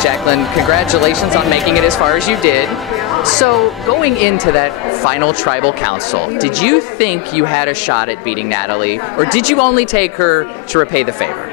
Jaclyn, congratulations on making it as far as you did. So, going into that final tribal council, did you think you had a shot at beating Natalie, or did you only take her to repay the favor?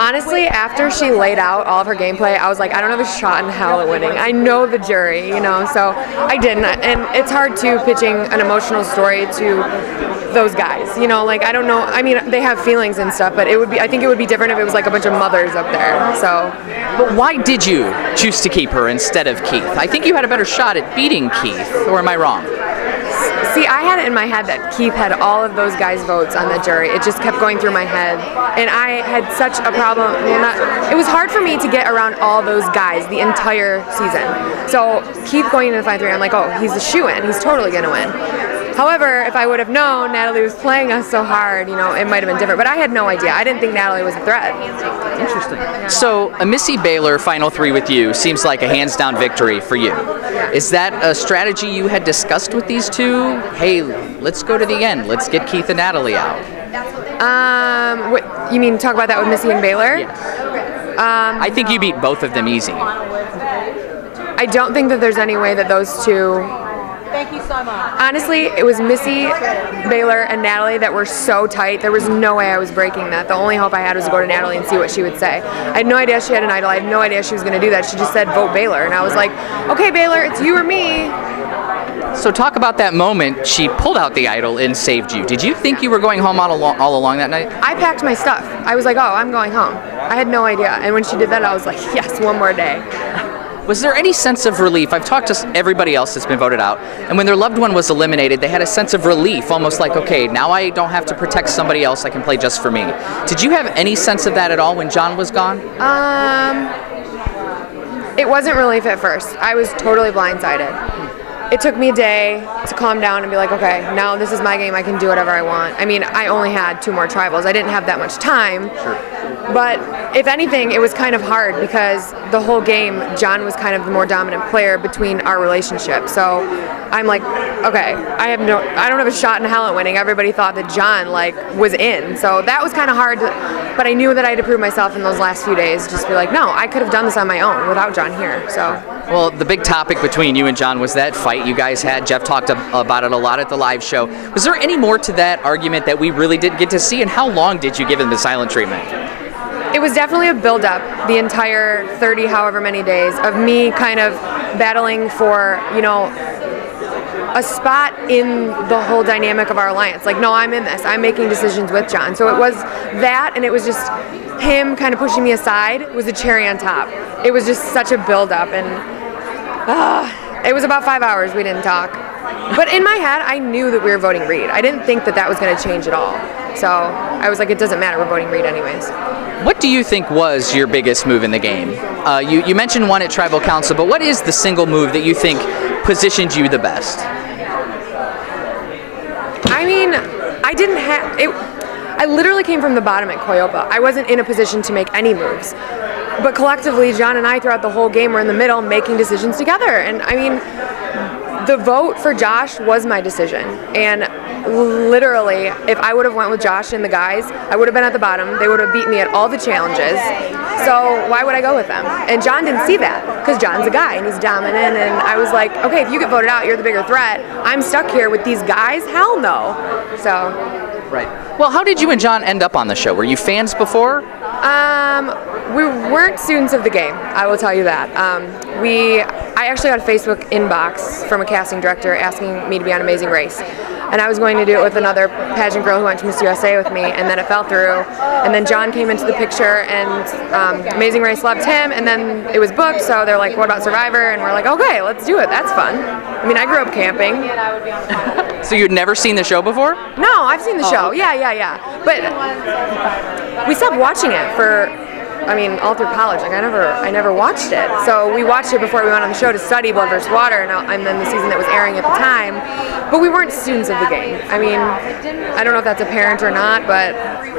Honestly, after she laid out all of her gameplay, I was like, I don't have a shot in hell at winning. I know the jury, you know, so I didn't. And it's hard too, pitching an emotional story to those guys, you know, like, I don't know, I mean, they have feelings and stuff, but it would be, I think it would be different if it was like a bunch of mothers up there, so. But why did you choose to keep her instead of Keith? I think you had a better shot at beating Keith, or am I wrong? See, I had it in my head that Keith had all of those guys' votes on the jury. It just kept going through my head, and I had such a problem. It was hard for me to get around all those guys the entire season. So Keith going into the final three, I'm like, oh, he's a shoo-in. He's totally going to win. However, if I would have known Natalie was playing us so hard, you know, it might have been different. But I had no idea. I didn't think Natalie was a threat. Interesting. So a Missy Baylor final three with you seems like a hands-down victory for you. Is that a strategy you had discussed with these two? Hey, let's go to the end. Let's get Keith and Natalie out. You mean talk about that with Missy and Baylor? Yes. I think you beat both of them easy. I don't think that there's any way that those two. Thank you so much. Honestly, it was Missy, Baylor, and Natalie that were so tight. There was no way I was breaking that. The only hope I had was to go to Natalie and see what she would say. I had no idea she had an idol. I had no idea she was going to do that. She just said, vote Baylor. And I was like, okay, Baylor, it's you or me. So talk about that moment. She pulled out the idol and saved you. Did you think you were going home all along that night? I packed my stuff. I was like, oh, I'm going home. I had no idea. And when she did that, I was like, yes, one more day. Was there any sense of relief? I've talked to everybody else that's been voted out, and when their loved one was eliminated, they had a sense of relief, almost like, okay, now I don't have to protect somebody else, I can play just for me. Did you have any sense of that at all when Jon was gone? It wasn't relief at first. I was totally blindsided. It took me a day to calm down and be like, okay, now this is my game, I can do whatever I want. I mean, I only had 2 more tribals. I didn't have that much time. Sure. But if anything, it was kind of hard because the whole game, Jon was kind of the more dominant player between our relationship. So I'm like, okay, I don't have a shot in hell at winning. Everybody thought that Jon was in. So that was kind of hard, but I knew that I had to prove myself in those last few days. Just be like, no, I could have done this on my own without Jon here. So. Well, the big topic between you and Jon was that fight you guys had. Jeff talked about it a lot at the live show. Was there any more to that argument that we really didn't get to see, and how long did you give him the silent treatment? It was definitely a build-up the entire 30 however many days of me kind of battling for, you know, a spot in the whole dynamic of our alliance. Like, no, I'm in this. I'm making decisions with Jon. So it was that, and it was just him kind of pushing me aside was the cherry on top. It was just such a build-up, and it was about 5 hours we didn't talk. But in my head, I knew that we were voting Reed. I didn't think that that was going to change at all. So I was like, it doesn't matter, we're voting Reed anyways. What do you think was your biggest move in the game? You mentioned one at Tribal Council, but what is the single move that you think positioned you the best? I mean, I didn't have it. I literally came from the bottom at Coyopa. I wasn't in a position to make any moves. But collectively, Jon and I throughout the whole game were in the middle making decisions together. And I mean, the vote for Josh was my decision. And literally, if I would have went with Josh and the guys, I would have been at the bottom. They would have beat me at all the challenges. So why would I go with them? And Jon didn't see that because Jon's a guy and he's dominant. And I was like, okay, if you get voted out, you're the bigger threat. I'm stuck here with these guys? Hell no. So. Right. Well, how did you and Jon end up on the show? Were you fans before? We weren't students of the game, I will tell you that. I actually got a Facebook inbox from a casting director asking me to be on Amazing Race. And I was going to do it with another pageant girl who went to Miss USA with me, and then it fell through. And then Jon came into the picture, and Amazing Race loved him, and then it was booked, so they're like, what about Survivor? And we're like, okay, let's do it, that's fun. I mean, I grew up camping. So you'd never seen the show before? No, I've seen the show, yeah. But we stopped watching it for, I mean, all through college. Like, I never watched it. So we watched it before we went on the show to study Blood vs. Water, and then the season that was airing at the time. But we weren't students of the game. I mean, I don't know if that's apparent or not, but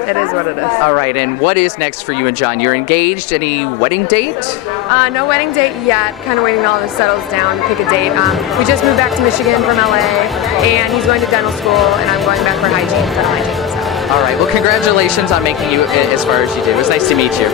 it is what it is. All right, and what is next for you and Jon? You're engaged. Any wedding date? No wedding date yet. Kind of waiting till all this settles down to pick a date. We just moved back to Michigan from LA, and he's going to dental school, and I'm going back for hygiene, dental hygiene. So. All right, well, congratulations on making you as far as you did. It was nice to meet you.